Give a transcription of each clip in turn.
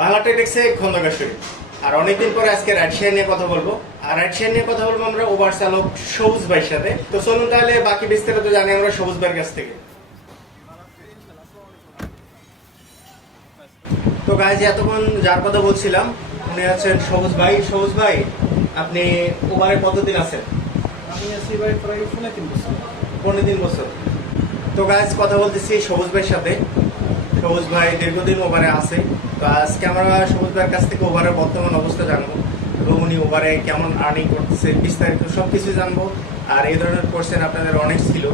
বাংলা টেক্সে খন্দকার শরীফ। আর অনেকদিন পরে আজকে রাইড শেয়ার নিয়ে কথা বলবো। আর রাইড শেয়ার নিয়ে কথা বলবো আমরা ওভার চালক সবুজ ভাইয়ের সাথে। তো চলুন তাহলে বাকি বিস্তারিত জানি আমরা সবুজ ভাইয়ের কাছ থেকে। তো গাইজ এতক্ষণ যার কথা বলছিলাম উনি আছেন সবুজ ভাই। সবুজ ভাই, আপনি ওভারে কতদিন আছেন? আমি আছি ভাই প্রায় 15 বছর। তো গাইজ কথা বলতেছি সবুজ ভাইয়ের সাথে। সবুজ ভাই দীর্ঘদিন ওভারে আছে। তো আজকে আমরা সবুজ ভাইয়ের কাছ থেকে ওভারের বর্তমান অবস্থা জানবো এবং উনি ওভারে কেমন আর্নিং করতেছে বিস্তারিত সব কিছু জানবো। আর এই ধরনের কোশ্চেন আপনাদের অনেক ছিল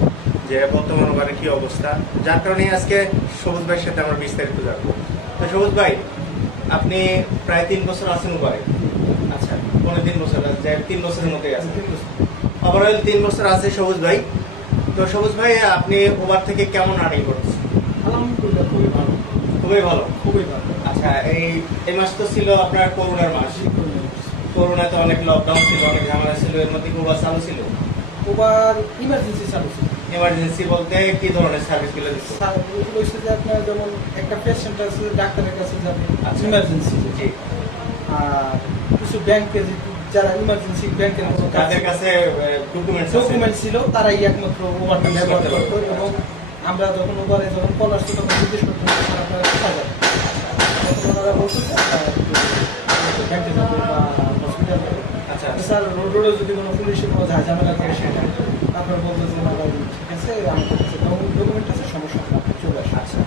যে বর্তমান ওভারে কি অবস্থা, যার কারণে আজকে সবুজ ভাইয়ের সাথে আমরা বিস্তারিত জানবো। তো সবুজ ভাই, আপনি প্রায় 3 বছর আছেন ওভারে। আচ্ছা, 3 বছর আছে, 3 বছরের মধ্যে আছে। ওভারঅল 3 বছর আছে সবুজ ভাই। তো সবুজ ভাই, আপনি ওভার থেকে কেমন আর্নিং করতেছেন? আলহামদুলিল্লাহ খুবই ভালো। খুবই ভালো, খুবই ভালো। আচ্ছা, এই মাস তো ছিল আপনার করোনার মাস। করোনায় তো অনেক লকডাউন ছিল, অনেক ঝামেলা ছিল, এর মধ্যে কি ওভার চালু ছিল? ওভার ইমার্জেন্সি চালু ছিল। এমার্জেন্সি বলতে কি ধরনের সার্ভিসগুলো দিচ্ছে? বলছে যে আপনার যেমন একটা পেশেন্ট আছে ডাক্তারের কাছে যাবে ইমার্জেন্সি, জি। আর কিছু ব্যাংকে যারা ইমার্জেন্সি ব্যাংকের তাদের কাছে ডকুমেন্ট ছিল, তারাই একমাত্র ওভারটা ব্যবহার করতো। এবং আমরা যখন ওভারে যখন কল আসতো তখন জিজ্ঞেস করতাম আপনারা কোথায় যাবেন, তখন ওনারা বলতো ব্যাংকে যাবো বা হসপিটাল যাবো। আচ্ছা স্যার, রোডে যদি কোনো পুলিশের কোনো ঝামেলা করে সেটা আপনার বলতো যে না ভাই ঠিক আছে, আমাদের কাছে ডকুমেন্ট আছে, সমস্যা না, চলে আসে। আচ্ছা,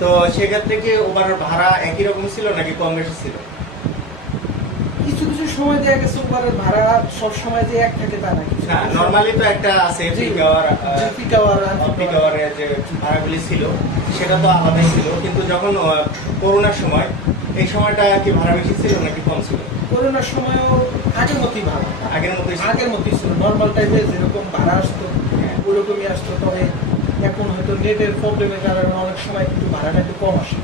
তো সেক্ষেত্রে কি ওভারের ভাড়া একই রকম ছিল নাকি কম বেশি ছিল? কিছু কিছু সময় দেখা গেছে ওভারের ভাড়া সব সময় যে এক থাকে তা না। হ্যাঁ, নরমালি তো একটা আছে পিক আওয়ারের যে ভাড়াগুলি ছিল সেটা তো আলাদাই ছিল, কিন্তু যখন করোনার সময় এই সময়টা কি ভাড়া বেশি ছিল নাকি কম ছিল? করোনার সময়ও আগের মতোই ভাড়া, আগের মতোই ছিল। নর্মাল টাইপের যেরকম ভাড়া আসতো ওরকমই আসতো, তবে এখন হয়তো নেটের প্রবলেমের কারণে অনেক সময় একটু ভাড়াটা একটু কম আসে।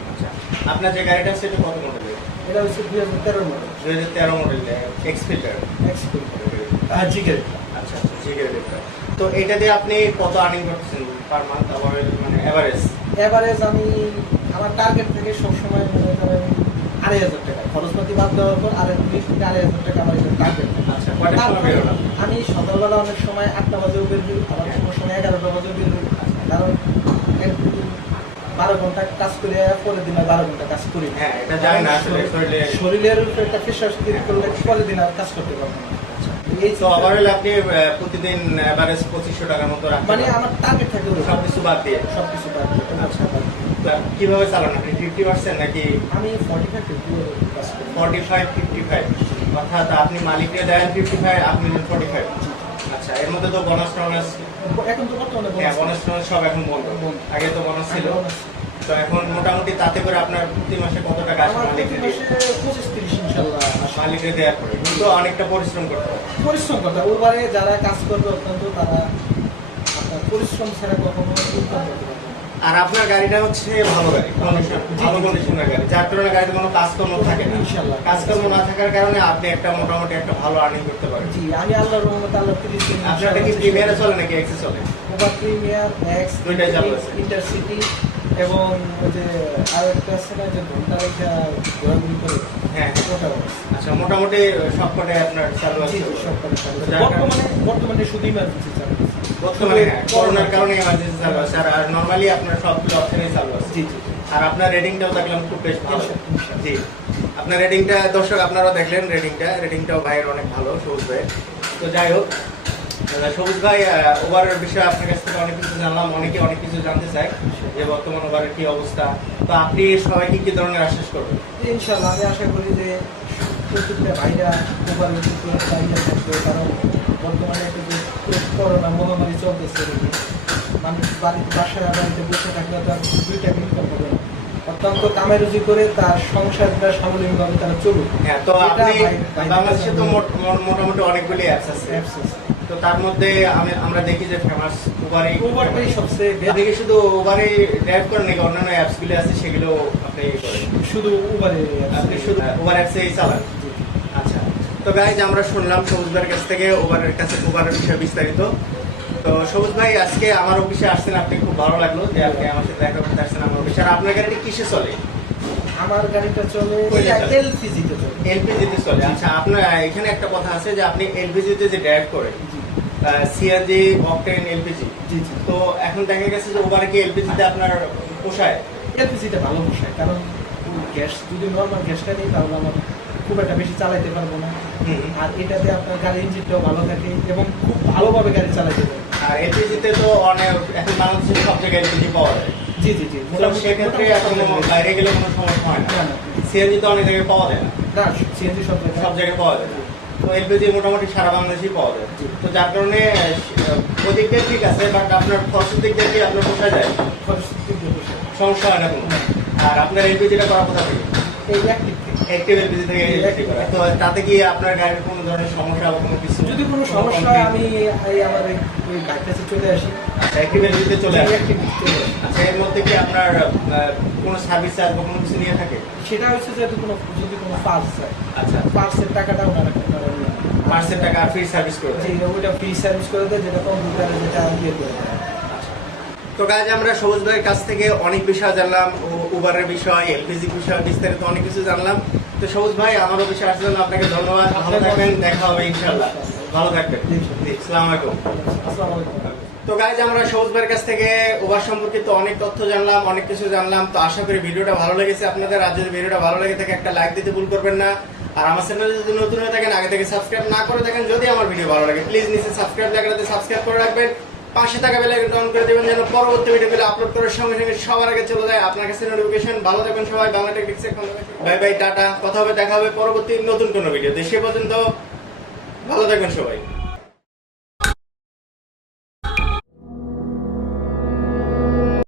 আপনার যে গাড়িটা আছে এটা কত মডেলের? এটা হচ্ছে 2013 মডেল। 2013 মডেলের এক্সফিল্টার। হ্যাঁ, জিগের। আচ্ছা, জিগের। তো এটা দিয়ে আপনি কত আর্নিং করতেছেন পার মান্থ? মানে এভারেজ আমি আমার টার্গেট থেকে সবসময় মনে করেন 2500 টাকা খরচপাতি বাদ দেওয়ার পর 2500 টাকা আমার টার্গেট। আচ্ছা, কয়টার সময় বের হলাম? আমি সকালবেলা অনেক সময় 8টা বাজেও বের হই, আবার কোনো সময় 11টা বাজেও বের হই। কারণ 12 ঘন্টা কাজ করে পরের দিন আর 12 ঘন্টা কাজ করি। হ্যাঁ, এটা যায় না আসলে শরীরের উপর একটা প্রেশার ক্রিয়েট করলে পরের দিন আর কাজ করতে পারবো না। এই তো ওভারঅল আপনি প্রতিদিন এভারেজ 2500 টাকার মতো রাখেন? মানে আমার টার্গেট থাকে সবকিছু বাদ দিয়ে। আচ্ছা, কিভাবে চালান আপনি? 50% নাকি? আমি 45-50 কাজ করি। 45-55, অর্থাৎ আপনি মালিককে দেন 55, আপনি দেন 45। আচ্ছা, এর মধ্যে তো বোনাস এখন তো বর্তমানে বোনাস সব এখন বন্ধ। আগে তো বোনাস ছিল। তো এখন মোটামুটি তাতে করে আপনার প্রতি মাসে কত টাকা আসে মালিককে? 25-30 ইনশাআল্লাহ মালিককে দেওয়ার পরে কিন্তু অনেকটা পরিশ্রম করতে হবে। ওভারে যারা কাজ করবে অত্যন্ত তারা আপনার পরিশ্রম ছাড়া কখনো ইনকাম করতে পারবে না। আর আপনার গাড়িটা হচ্ছে ভালো গাড়ি, ভালো কন্ডিশনের গাড়ি, যার কারণে গাড়িতে কোনো কাজকর্ম থাকে না। ইনশাআল্লাহ কাজকর্ম না থাকার কারণে আপনি একটা মোটামুটি একটা ভালো আর্নিং করতে পারেন। জি, আমি আল্লাহর রহমতে আল্লাহ 30 দিন। আপনারটা কি প্রিমিয়ারে চলে নাকি এক্সে চলে? ওভার প্রিমিয়ার, এক্স, দুইটাই চালু আছে। ইন্টারসিটি এবং ওই যে আরেকটা আছে না যে ঘন্টা রেখা ঘোরাঘুরি করে। হ্যাঁ, ওটাও। আচ্ছা, মোটামুটি সবকটাই আপনার চালু আছে? সবকটা চালু আছে। বর্তমানে শুধু ইমার্জেন্সি চালু আছে। বর্তমানে করোনার কারণে ইমার্জেন্সি চালু আছে, আর নরমালি আপনার সবগুলো অপশনই চালু আছে। জি জি। আর আপনার রেটিংটাও দেখলাম খুব বেশ ভালো। জি, আপনার রেটিংটা দর্শক আপনারাও দেখলেন, রেটিংটাও ভাইয়ের অনেক ভালো, সবুজ ভাইয়ের। তো যাই হোক, সবুজ ভাই, ওভারের বিষয়ে আপনার কাছ থেকে অনেক কিছু জানলাম, অনেকে অনেক কিছু জানতে চায় যে বর্তমান ওভারের কি অবস্থা। তো আপনি সবাইকে কি ধরনের আশ্বাস করবেন? ইনশাআল্লাহ আমি আশা করি যে প্রত্যেকটা ভাইরা ওভারের উপরে দাঁড়িয়ে থাকবে, কারণ বর্তমানে একটা যে করোনা মহামারী চলতেছে, মানুষ বাড়িতে বসে থাকলে তার দুইটা ইনকাম হবে না, অত্যন্ত কামারুজি করে তার সংসারটা সামগ্রিকভাবে তারা চলুক। হ্যাঁ, তো আপনি বাংলাদেশে তো মোটামুটি অনেকগুলি অ্যাপস আছে। তো তার মধ্যে আমরা দেখি যে ফেমাস ওভারটাই সবচেয়ে। আপনি কি শুধু ওভারে ড্রাইভ করেন নাকি অন্যান্য অ্যাপসগুলি আছে সেগুলো আপনি করেন? শুধু ওভারে, আপনি শুধু ওভার অ্যাপসেই চালান? আচ্ছা, তো গাইজ আমরা শুনলাম সবুজ ভাইয়ের কাছ থেকে ওভারের বিষয়ে বিস্তারিত। তো সবুজ ভাই, আজকে আমার অফিসে আসছেন, আপনি খুব ভালো লাগলো যে আপনি আমার সাথে দেখা করতে আসছেন আমার অফিসে। আর আপনার গাড়িটি কিসে চলে? আমার গাড়িটা চলে এলপিজি তে চলে। এলপিজি তে চলে। আচ্ছা, আপনার এখানে একটা কথা আছে যে আপনি এলপিজি তে যে ড্রাইভ করে সিএনজি, অকটেন, এলপিজি। জি জি। তো এখন দেখা গেছে যে ওভারে কি এলপিজি তে আপনার পোষায়? এলপিজি তে ভালো পোষায়, কারণ গ্যাস যদি নর্মাল গ্যাসটা নিই তাহলে আমার খুব একটা বেশি চালাইতে পারবো না। আর এটাতে আপনার গাড়ির ইঞ্জিনটাও ভালো থাকে এবং খুব ভালোভাবে গাড়ি চালাইতে পারে। আর এলপিজি তে তো অনেক এখন বাংলাদেশের সব জায়গায় এলপিজি পাওয়া যায়। জি জি জি। তো সেক্ষেত্রে কোনো বাইরে গেলে কোনো সমস্যা হয় না। সিএনজি তো অনেক জায়গায় পাওয়া যায় না। না, সিএনজি সব জায়গায় পাওয়া যায় না। তো এলপিজি মোটামুটি সারা বাংলাদেশেই পাওয়া যায়। তো যার কারণে ওদিক দিয়ে ঠিক আছে, বাট আপনার খরচের দিক দিয়ে কি আপনার পোষা যায়? সমস্যা হয় না কোনো। আর আপনার এলপিজিটা করা কোথা থেকে? এই অ্যাক্টিভ এলপিজি থেকে এলপিজি করা। তো তাতে কি আপনার গাড়ির কোনো ধরনের সমস্যা বা কোনো কিছু? যদি কোনো সমস্যা হয় আমি আমার ওই বাইক কাছে চলে আসি। আচ্ছা, অ্যাক্টিভ এলপিজিতে চলে আসি। আচ্ছা, এর মধ্যে কি আপনার কোনো সার্ভিস চার্জ বা কোনো কিছু নিয়ে থাকে? সেটা হচ্ছে যে যদি কোনো পার্টস হয়, আচ্ছা, পার্টসের টাকাটা ওনারা পার্টসের টাকা ফ্রি সার্ভিস করে দেয়। ওইটা ফ্রি সার্ভিস করে দেয়, যেটা কম্পিউটারে যেটা ইয়ে করে দেয়। তো গাইজ, আমরা সবুজ ভাইয়ের কাছ থেকে অনেক বিষয় জানলাম, উবারের বিষয়, এলপিজি বিষয়, বিস্তারিত অনেক কিছু জানলাম। তো সবুজ ভাই, আমারও বিষয় আসার জন্য আপনাকে ধন্যবাদ। ভালো থাকবেন, দেখা হবে ইনশাআল্লাহ। ভালো থাকবেন। আসসালামু আলাইকুম। তো গাইজ, আমরা সবুজ ভাইয়ের কাছ থেকে উবার সম্পর্কিত অনেক তথ্য জানলাম, অনেক কিছু জানলাম। তো আশা করি ভিডিওটা ভালো লেগেছে আপনাদের। আর যদি ভিডিওটা ভালো লেগে থাকে একটা লাইক দিতে ভুল করবেন না। আর আমার চ্যানেলে যদি নতুন হয়ে থাকেন, আগে থেকে সাবস্ক্রাইব না করে থাকেন, যদি আমার ভিডিও ভালো লাগে প্লিজ নিচে সাবস্ক্রাইব জায়গাটাতে সাবস্ক্রাইব করে রাখবেন। পাশে থাকা বেল আইকনটা অন করে দেবেন যেন পরবর্তী ভিডিওগুলো আপলোড করার সঙ্গে সঙ্গে সবার আগে চলে যায় আপনার কাছে নোটিফিকেশন। ভালো থাকবেন সবাই। বাংলা টেকনিক্স এখন বাই বাই, টাটা। কথা হবে, দেখা হবে পরবর্তী নতুন কোনো ভিডিওতে। সে পর্যন্ত ভালো থাকবেন সবাই।